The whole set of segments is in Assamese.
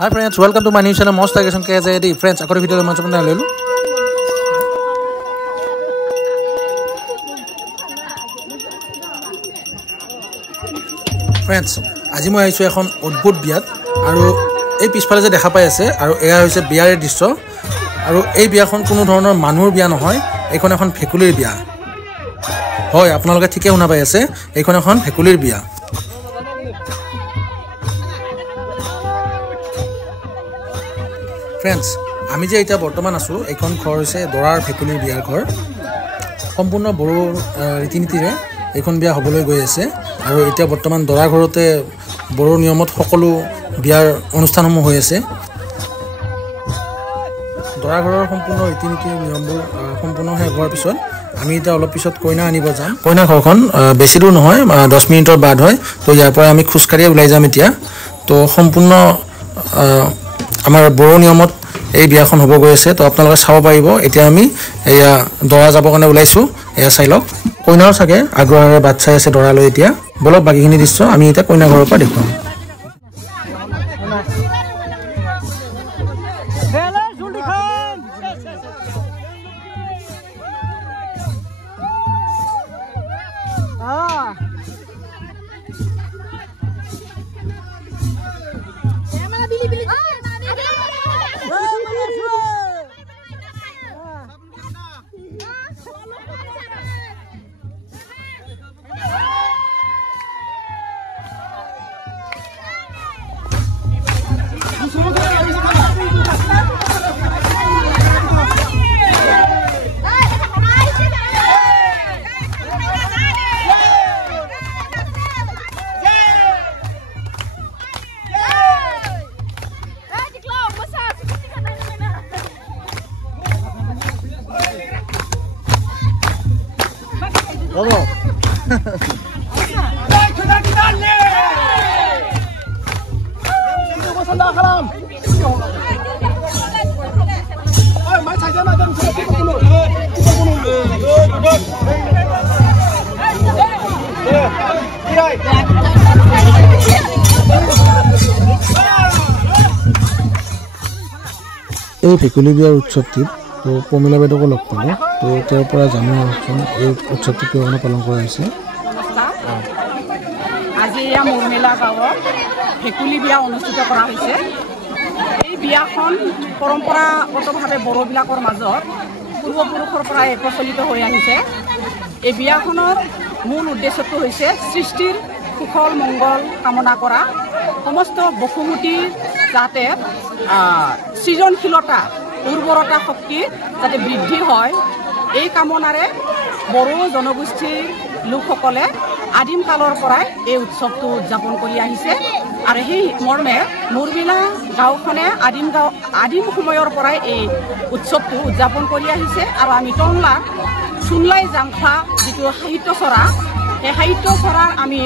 Hi friends, welcome to my new channel Most Aggression KZD. Friends, aku video macam mana lalu? Friends, আজি মই আইছো এখন অদ্ভুত বিয়াত আৰু এই পিছফালে যে দেখা পাই আছে আৰু এয়া হৈছে বিয়াৰ দৃশ্য আৰু এই বিয়াখন কোনো ধৰণৰ মানুহৰ বিয়া নহয়, এইখন এখন ভেকুলীৰ বিয়া। হয়, আপোনালোকে ঠিকই শুনা পাই আছে, এইখন এখন ভেকুলীৰ বিয়া। Friends, আমি যে এতিয়া বৰ্তমান আছো এখন ঘৰ হৈছে দৰাৰ ভেকুলীৰ বিয়াৰ ঘৰ। সম্পূৰ্ণ বড়ো ৰীতি-নীতিৰে এখন বিয়া হ'বলৈ গৈ আছে আৰু এতিয়া বৰ্তমান দৰা ঘৰতে বড়ো নিয়মত সকলো বিয়াৰ অনুষ্ঠানসমূহ হৈ আছে। দৰা ঘৰৰ সম্পূৰ্ণ ৰীতি-নীতিৰ নিয়মবোৰ সম্পূৰ্ণ শেষ হোৱাৰ পিছত আমি এতিয়া অলপ পিছত কইনা আনিব যাম। কইনা ঘৰখন বেছি দূৰ নহয়, 10 মিনিটৰ বাদ হয়। তো ইয়াৰ পৰা আমি খোজকাঢ়িয়ে ওলাই যাম এতিয়া। তো সম্পূৰ্ণ আমাৰ বড়ো নিয়মত এই বিয়াখন হ'ব গৈ আছে। তো আপোনালোকে চাব পাৰিব। এতিয়া আমি এয়া দৰা যাবৰ কাৰণে ওলাইছোঁ, এয়া চাই লওক। কইনাও চাগে আগ্ৰহেৰে বাট চাই আছে দৰালৈ। এতিয়া বলক বাকীখিনি দৃশ্য আমি এতিয়া কইনা ঘৰৰ পৰা দেখুৱাম। এই ভেকুলী বিয়াৰ উৎসৱটিত তো প্ৰমীলা বাইদেউকো লগ পালোঁ। তো তেওঁৰ পৰা জানো এই উৎসৱটি কিয় পালন কৰা হৈছে। আজি এয়া মুৰমেলা গাঁৱত ভেকুলী বিয়া অনুষ্ঠিত কৰা হৈছে। এই বিয়াখন পৰম্পৰাগতভাৱে বড়োবিলাকৰ মাজত পূৰ্বপুৰুষৰ পৰাই প্ৰচলিত হৈ আহিছে। এই বিয়াখনৰ মূল উদ্দেশ্যটো হৈছে সৃষ্টিৰ কুশল মংগল কামনা কৰা, সমস্ত বসুমতীৰ যাতে সৃজনশীলতা উৰ্বৰতা শক্তি যাতে বৃদ্ধি হয়, এই কামনাৰে বড়ো জনগোষ্ঠীৰ লোকসকলে আদিম কালৰ পৰাই এই উৎসৱটো উদযাপন কৰি আহিছে। আৰু সেই মৰ্মে মুৰমেলা গাঁওখনে আদিম সময়ৰ পৰাই এই উৎসৱটো উদযাপন কৰি আহিছে। আৰু আমি টংলাৰ চুনলাই জাংখা যিটো সাহিত্য চৰা, সেই সাহিত্য চৰাৰ আমি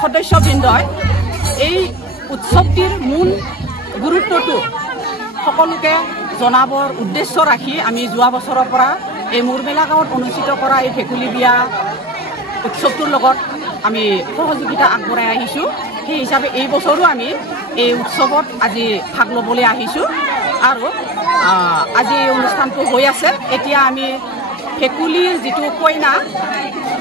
সদস্যবৃন্দই এই উৎসৱটিৰ মূল গুৰুত্বটো সকলোকে জনাবৰ উদ্দেশ্য ৰাখি আমি যোৱা বছৰৰ পৰা এই মুৰমেলা গাঁৱত অনুষ্ঠিত কৰা এই ভেকুলী বিয়া উৎসৱটোৰ লগত আমি সহযোগিতা আগবঢ়াই আহিছোঁ। সেই হিচাপে এই বছৰো আমি এই উৎসৱত আজি ভাগ ল'বলৈ আহিছোঁ। আৰু আজি এই অনুষ্ঠানটো হৈ আছে। এতিয়া আমি ভেকুলীৰ যিটো কইনা,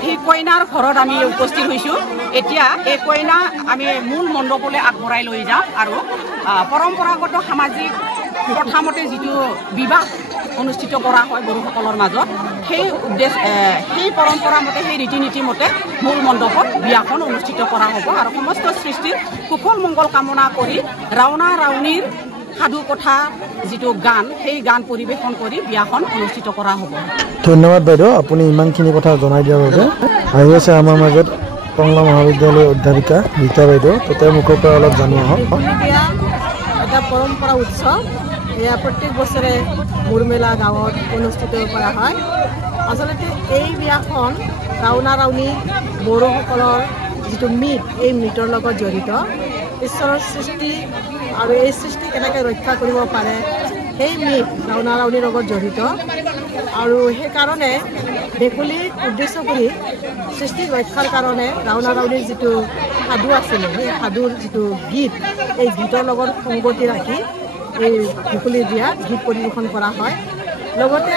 সেই কইনাৰ ঘৰত আমি উপস্থিত হৈছোঁ। এতিয়া এই কইনা আমি মূল মণ্ডপলৈ আগবঢ়াই লৈ যাম আৰু পৰম্পৰাগত সামাজিক প্ৰথামতে যিটো বিবাহ অনুষ্ঠিত কৰা হয় বড়োসকলৰ মাজত, সেই পৰম্পৰা মতে, সেই ৰীতি নীতি মতে মূল মণ্ডপত বিয়াখন অনুষ্ঠিত কৰা হ'ব। আৰু সমস্ত সৃষ্টিৰ কুশল মংগল কামনা কৰি ৰাওনা ৰাউনীৰ সাধু কথা যিটো গান, সেই গান পৰিৱেশন কৰি বিয়াখন অনুষ্ঠিত কৰা হ'ব। ধন্যবাদ বাইদেউ, আপুনি ইমানখিনি কথা জনাই দিয়াৰ বাবে। আহি আছে আমাৰ মাজত টংলা মহাবিদ্যালয়ৰ অধ্যাপিকা ৰীতা বাইদেউ। তো তেওঁৰ মুখৰ পৰা অলপ জানো আহক। এটা পৰম্পৰা উৎসৱ, এয়া প্ৰত্যেক বছৰে মুৰমেলা গাঁৱত অনুষ্ঠিত কৰা হয়। আচলতে এই বিয়াখন ৰাওনা ৰাউনী বড়োসকলৰ যিটো মিত, এই মিতৰ লগত জড়িত। ঈশ্বৰৰ সৃষ্টি আৰু এই সৃষ্টি কেনেকৈ ৰক্ষা কৰিব পাৰে, সেই মিত ৰাওনা ৰাউনীৰ লগত জড়িত। আৰু সেইকাৰণে ভেকুলীক উদ্দেশ্য কৰি সৃষ্টি ৰক্ষাৰ কাৰণে ৰাওনা ৰাউনীৰ যিটো সাধু আছিলে সেই সাধুৰ যিটো গীত এই গীতৰ লগত সংগতি ৰাখি এই ভেকুলী বিয়া গীত পৰিৱেশন কৰা হয় লগতে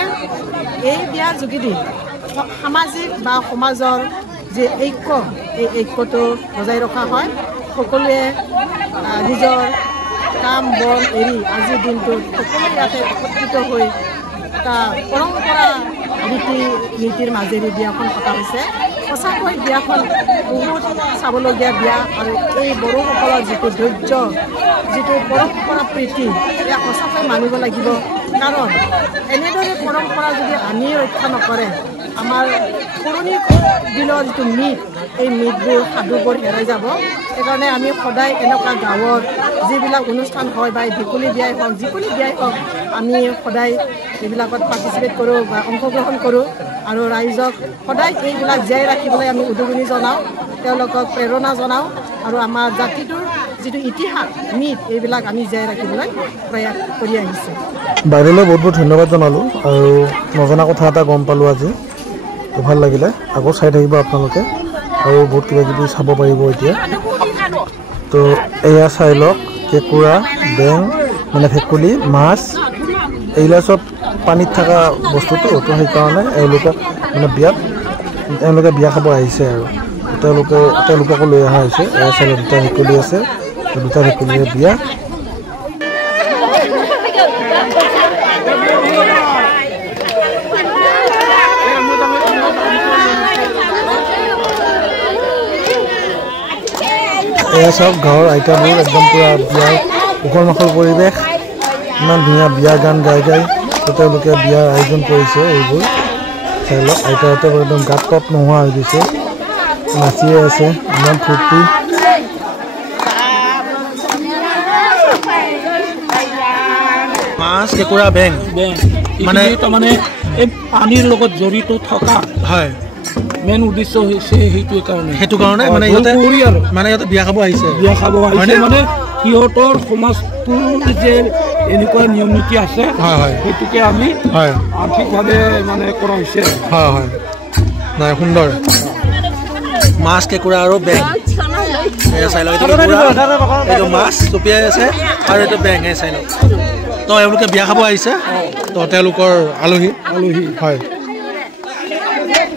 এই বিয়াৰ যোগেদি সামাজিক বা সমাজৰ যে ঐক্য এই ঐক্যটো বজাই ৰখা হয় সকলোৱে নিজৰ কাম বন এৰি আজিৰ দিনটোত সকলোৱে ইয়াতে একত্ৰিত হৈ এটা পৰম্পৰা ৰীতি নীতিৰ মাজেৰে বিয়াখন পতা হৈছে সঁচাকৈ বিয়াখন বহুত চাবলগীয়া বিয়া আৰু এই বড়োসকলৰ যিটো ধৈৰ্য যিটো পৰম্পৰা প্ৰীতি এয়া সঁচাকৈ মানিব লাগিব কাৰণ এনেদৰে পৰম্পৰা যদি আমি ৰক্ষা নকৰে আমাৰ পুৰণি দিনৰ যিটো মিট এই মিটবোৰ সাধুবোৰ হেৰাই যাব সেইকাৰণে আমি সদায় এনেকুৱা গাঁৱত যিবিলাক অনুষ্ঠান হয় বা ভেকুলী বিয়াই হওক যিকোনো বিয়াই হওক আমি সদায় এইবিলাকত পাৰ্টিচিপেট কৰোঁ বা অংশগ্ৰহণ কৰোঁ আৰু ৰাইজক সদায় এইবিলাক জীয়াই ৰাখিবলৈ আমি উদগনি জনাওঁ তেওঁলোকক প্ৰেৰণা জনাওঁ আৰু আমাৰ জাতিটোৰ যিটো ইতিহাস মিট এইবিলাক আমি জীয়াই ৰাখিবলৈ প্ৰয়াস কৰি আহিছোঁ বাইদেউলৈ বহুত বহুত ধন্যবাদ জনালোঁ আৰু নজনা কথা এটা গম পালোঁ আজি ভাল লাগিলে আকৌ চাই থাকিব আপোনালোকে আৰু বহুত কিবা কিবি চাব পাৰিব এতিয়া তো এয়া চাই লওক কেঁকুৰা বেং মানে ভেকুলী মাছ এইবিলাক চব পানীত থকা বস্তুটো তো সেইকাৰণে এওঁলোকক মানে তেওঁলোকে বিয়া খাব আহিছে আৰু তেওঁলোককো লৈ অহা হৈছে এয়া চাই লওক দুটা ভেকুলী আছে দুটা ভেকুলীৰে বিয়া এয়া চাওক গাঁৱৰ আইতাবোৰ একদম পূৰা বিয়াৰ উখল মাখল পৰিৱেশ ইমান ধুনীয়া বিয়া গান গাই তেওঁলোকে বিয়াৰ আয়োজন কৰিছে এইবোৰ চাই লওক আইতাহঁতে একদম গাত তত নোহোৱা হৈ গৈছে নাচিয়ে আছে ইমান ফূৰ্তি মাছ কেঁকুৰা বেং মানে তাৰমানে এই পানীৰ লগত জড়িত থকা হয় মেইন উদ্দেশ্য হৈছে সেইটো কাৰণে মানে ইহঁতে বিয়া খাব আহিছে মানে সিহঁতৰ সমাজটোৰ যে এনেকুৱা নিয়ম নীতি আছে সেইটোকে আমি আৰ্থিকভাৱে মানে কৰা হৈছে নাই সুন্দৰ মাছ কেঁকুৰা আৰু বেং চাই লওক এইটো মাছ চপিয়াই আছে আৰু এইটো বেং চাই লওক তো এওঁলোকে বিয়া খাব আহিছে তো তেওঁলোকৰ আলহী হয়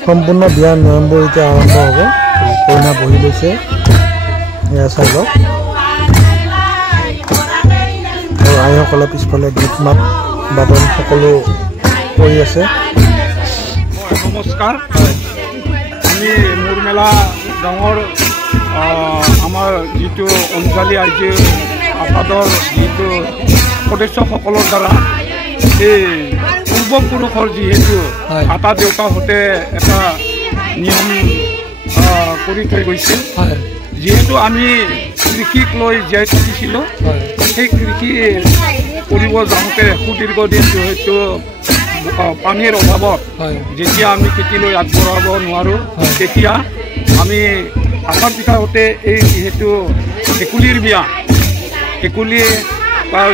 সম্পূৰ্ণ বিয়াৰ নিয়মবোৰ এতিয়া আৰম্ভ হ'ব কইনা বহি লৈছে এয়া চাই লওক আৰু আইসকলে পিছফালে গীত মাত বাদন সকলো কৰি আছে নমস্কাৰ আমি মুৰমেলা গাঁৱৰ আমাৰ যিটো অঞ্চলী আৰ্জি আপাদৰ যিটো সদস্যসকলৰ দ্বাৰা এই পূৰ্বপুৰুষৰ যিহেতু আটা দেউতাহঁতে এটা নিয়ম কৰি থৈ গৈছিল যিহেতু আমি কৃষিক লৈ জীয়াই থাকিছিলোঁ সেই কৃষি কৰিব যাওঁতে সুদীৰ্ঘ দিন যিহেতু পানীৰ অভাৱত যেতিয়া আমি খেতিলৈ আগবঢ়াব নোৱাৰোঁ তেতিয়া আমি আটা পিতাহঁতে এই যিহেতু ভেকুলীৰ বিয়া ভেকুলী তাৰ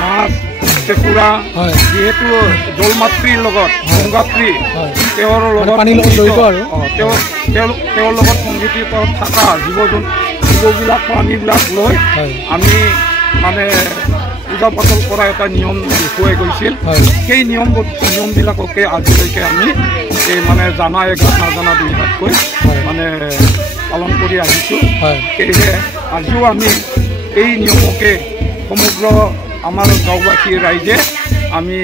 মাছ কেঁকুৰা যিহেতু জলমাতৃৰ লগত গংগাত্ৰী তেওঁৰ লগত তেওঁৰ লগত সংগীত থকা জীৱবিলাক প্ৰাণীবিলাক লৈ আমি মানে পূজা পাতল কৰা এটা নিয়ম দেখুৱাই গৈছিল সেই নিয়মবিলাককে আজিলৈকে আমি এই মানে জানা এঘাত নাজানা দুই হাতকৈ মানে পালন কৰি আহিছোঁ সেয়েহে আজিও আমি এই নিয়মকে সমগ্ৰ আমাৰ গাঁওবাসী ৰাইজে আমি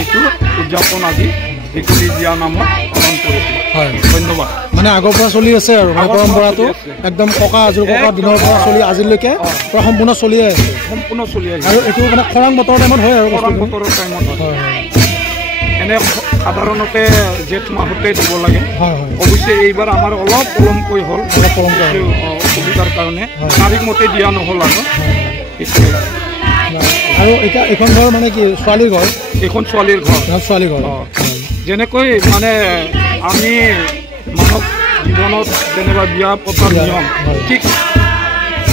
এইটো উদযাপন আজি ভেকুলী বিয়া নামত পালন কৰিছোঁ ধন্যবাদ মানে আগৰ পৰা চলি আছে আৰু পৰম্পৰাটো একদম ককা আজোৰ ককা দিনৰ পৰা চলি আজিলৈকে পৰা সম্পূৰ্ণ চলি আছে আৰু এইটো মানে খৰাং বতৰৰ টাইমত হয় আৰু খৰাং বতৰৰ টাইমত হয় এনে সাধাৰণতে জেঠ মাহতে দিব লাগে অৱশ্যে এইবাৰ আমাৰ অলপ পলমকৈ হ'ল অসুবিধাৰ কাৰণে তাৰিখ মতে দিয়া নহ'ল আৰু আৰু এতিয়া এইখন ঘৰ মানে কি ছোৱালীৰ ঘৰ এইখন ছোৱালীৰ ঘৰ যেনেকৈ মানে আমি মানৱ জীৱনত যেনিবা বিয়া পতাৰ নিয়ম ঠিক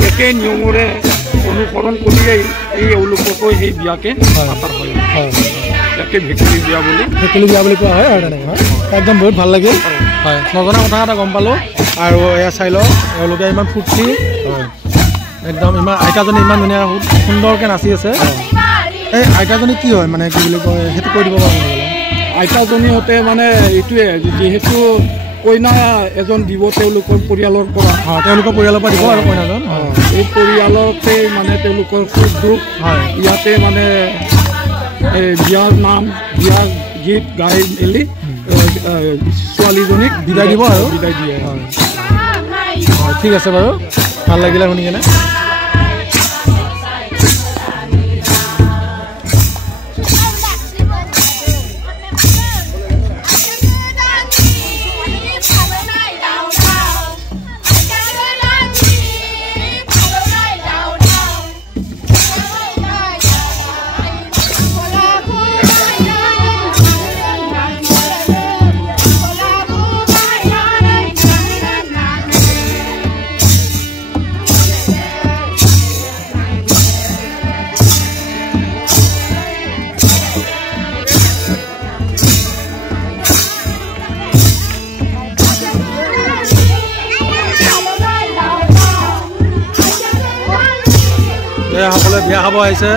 একে নিয়মৰে অনুসৰণ কৰিয়েই এই এওঁলোককো সেই বিয়াকে পতা হয় ইয়াকে ভেকুলী বিয়া বুলি কোৱা হয় আৰু তেনেকৈ একদম বহুত ভাল লাগিল হয় নজনা কথা এটা গম পালোঁ আৰু এয়া চাই লওক এওঁলোকে ইমান ফূৰ্তি একদম ইমান আইতাজনী ইমান ধুনীয়া সুন্দৰকৈ নাচি আছে এই আইতাজনী কি হয় মানে কি বুলি কয় সেইটো কৈ দিব পাৰিব আইতাজনীহঁতে মানে এইটোৱে যিহেতু কইনা এজন দিব তেওঁলোকৰ পৰিয়ালৰ পৰা তেওঁলোকৰ পৰিয়ালৰ পৰা দিব আৰু কইনাজন এই পৰিয়ালতে মানে তেওঁলোকৰ সুখ দুখ ইয়াতে মানে বিয়াৰ নাম বিয়াৰ গীত গাই মেলি ছোৱালীজনীক বিদায় দিব আৰু বিদায় দিয়ে ঠিক আছে বাৰু ভাল লাগিলে শুনি কেনে সকলোৱে বিয়া খাব আহিছে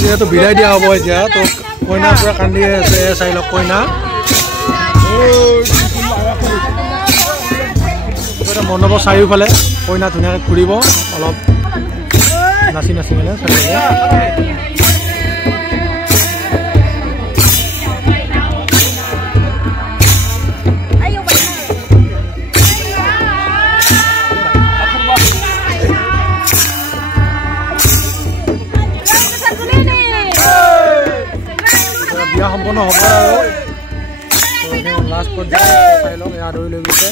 যিহেতু বিদায় দিয়া হ'ব এতিয়া তো কইনা পুৰা কান্দি আছে চাই লওক কইনা মণ্ডপৰ চাৰিওফালে কইনা ধুনীয়াকৈ ঘূৰিব অলপ নাচি নাচি মেলে বিয়া সম্পন্ন হ'ব আৰু লাষ্ট পৰ্যায়ত চাই লওক এয়া আদৰি লৈ গৈছে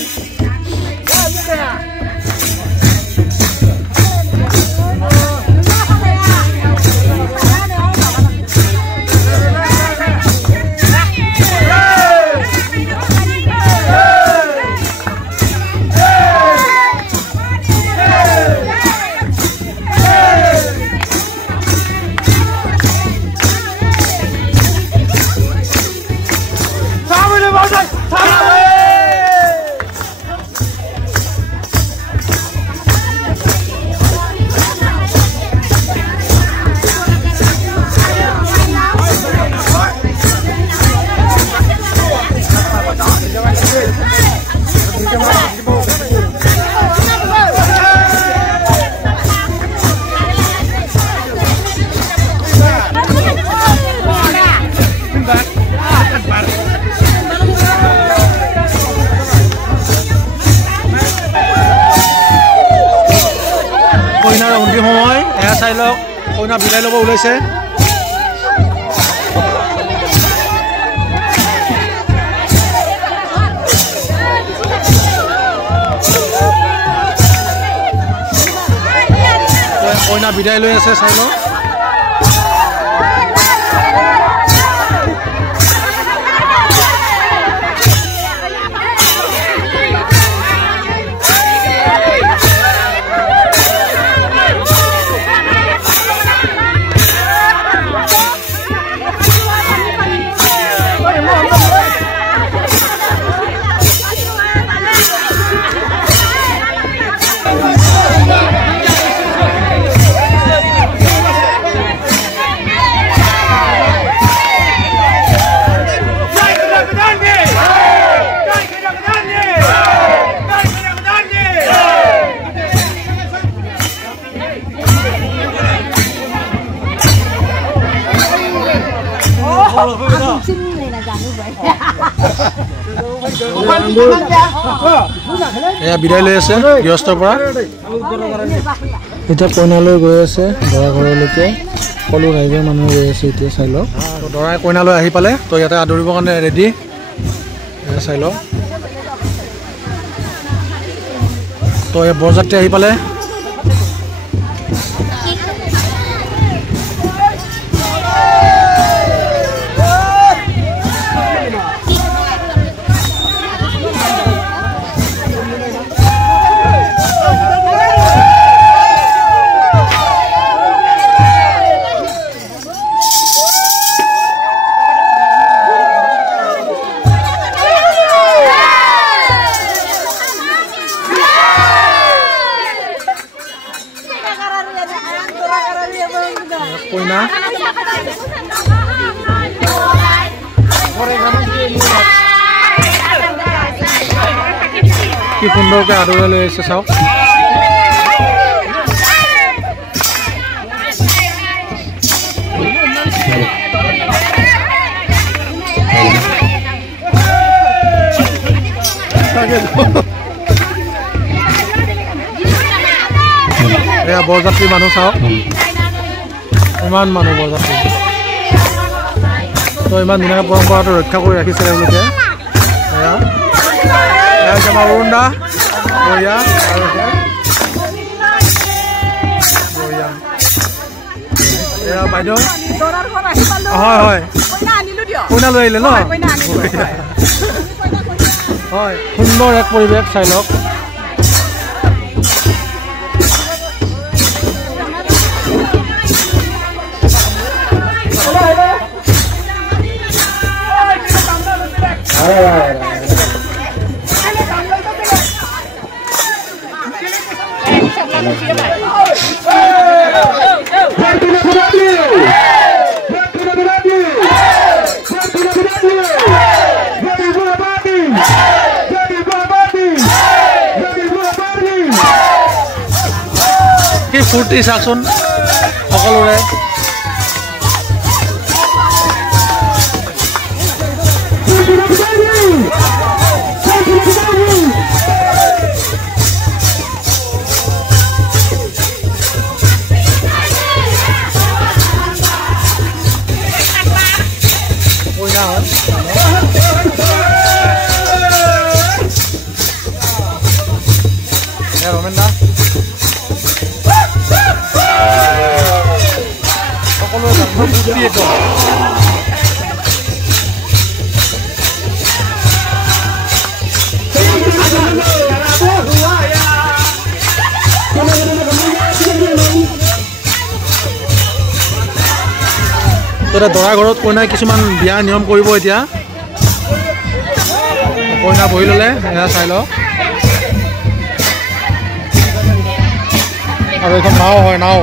কইনাৰ অন্তিম সময় এয়া চাই লওক কইনা বিদায় ল'ব ওলাইছে কইনা বিদায় লৈ আছে চাই লওক এয়া বিদায় লৈ আছে গৃহস্থৰ পৰা এতিয়া কইনালৈ গৈ আছে দৰা ঘৰলৈকে সকলো ৰাইজৰ মানুহ গৈ আছে এতিয়া চাই লওক দৰাই কইনালৈ আহি পালে তো ইয়াতে আদৰিবৰ কাৰণে ৰেডি চাই লওক তো এই বৰযাত্ৰী আহি পালে কইনা কি সুন্দৰকৈ আদৰাই লৈ আহিছে চাওক এয়া বৰযাত্ৰী মানুহ চাওক ইমান মানুহ বৰযাত্ৰী তো ইমান ধুনীয়াকৈ পৰম্পৰাটো ৰক্ষা কৰি ৰাখিছে তেওঁলোকে এয়া হৈছে আমাৰ অৰুণ দা বঢ়িয়া আৰু বঢ়িয়া এয়া বাইদেউ হয় হয় কইনা লৈ আহিলে ন হয় সুন্দৰ এক পৰিৱেশ চাই লওক কি ফূৰ্তি চাচোন সকলোৰে ৰমেন দা সকলোৰে ফূৰ্তি একদম দৰা ঘৰত কইনাই কিছুমান বিয়াৰ নিয়ম কৰিব এতিয়া কইনা বহি ল'লে এয়া চাই লওক আৰু এখন নাও হয় নাও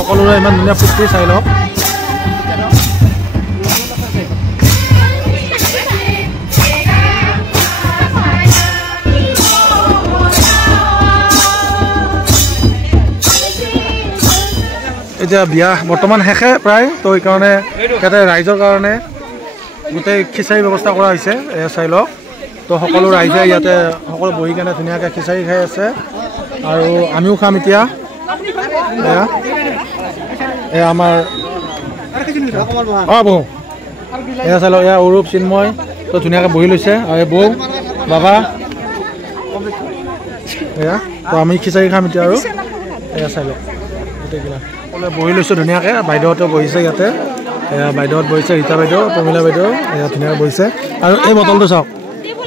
সকলোৰে ইমান ধুনীয়া ফূৰ্তি চাই লওক এতিয়া বিয়া বৰ্তমান শেষে প্ৰায় তো এইকাৰণে ইয়াতে ৰাইজৰ কাৰণে গোটেই খিচাৰি ব্যৱস্থা কৰা হৈছে এয়া চাই লওক তো সকলো ৰাইজে ইয়াতে সকলো বহি কেনে ধুনীয়াকৈ খিচাৰি খাই আছে আৰু আমিও খাম এতিয়া এয়া এয়া আমাৰ অঁ বৌ এয়া চাই লওক এয়া অৰূপ চিন্ময় তো ধুনীয়াকৈ বহি লৈছে আৰু বৌ বাবা এয়া তো আমি খিচাৰি খাম এতিয়া আৰু এয়া চাই লওক গোটেইবিলাক সকলোৱে বহি লৈছোঁ ধুনীয়াকৈ বাইদেউহঁতেও বহিছে ইয়াতে এয়া বাইদেউহঁত বহিছে ৰীতা বাইদেউ প্ৰমীলা বাইদেউ এয়া ধুনীয়াকৈ বহিছে আৰু এই বটলটো চাওক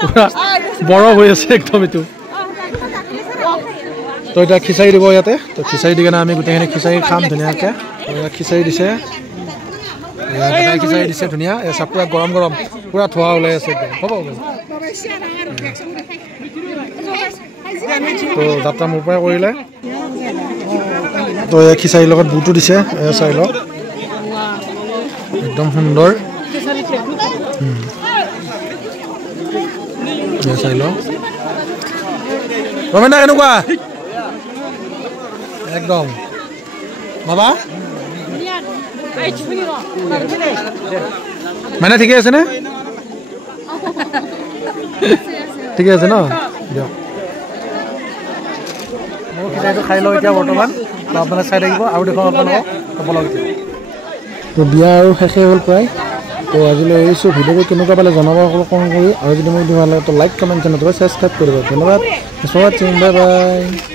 পুৰা বৰফ হৈ আছে একদম এইটো তো এতিয়া খিচাৰি দিব ইয়াতে তো খিচাৰি দি কেনে আমি গোটেইখিনি খিচাৰি খাম ধুনীয়াকৈ খিচাৰি দিছে খিচাৰি দিছে ধুনীয়া এই চাপ পুৰা গৰম গৰম পুৰা ধোৱা ওলাই আছে একদম হ'ব তো যাত্ৰা মোৰ পৰাই কৰিলে তো এই খিচাৰিৰ লগত বুটো দিছে এয়া চাই লওক একদম সুন্দৰ চাই লওক ৰমেন দা কেনেকুৱা একদম বাবা মানে ঠিকে আছে নে ঠিকে আছে ন দিয়ক মোৰ খিচাৰিটো খাই লওঁ এতিয়া বৰ্তমান আপোনালোকে চাই থাকিব আৰু দেখুৱাম আপোনালোকক উপলব্ধ তো বিয়া আৰু শেষেই হ'ল প্ৰায় তো আজিলৈ এৰিছোঁ ভিডিঅ'টো কেনেকুৱা পালে জনাব সকলো কমেণ্ট কৰি আৰু যদি মোৰ ভাল লাগে তো লাইক কমেণ্ট নতুবা ছাবস্ক্ৰাইব কৰিব ধন্যবাদ বাই বাই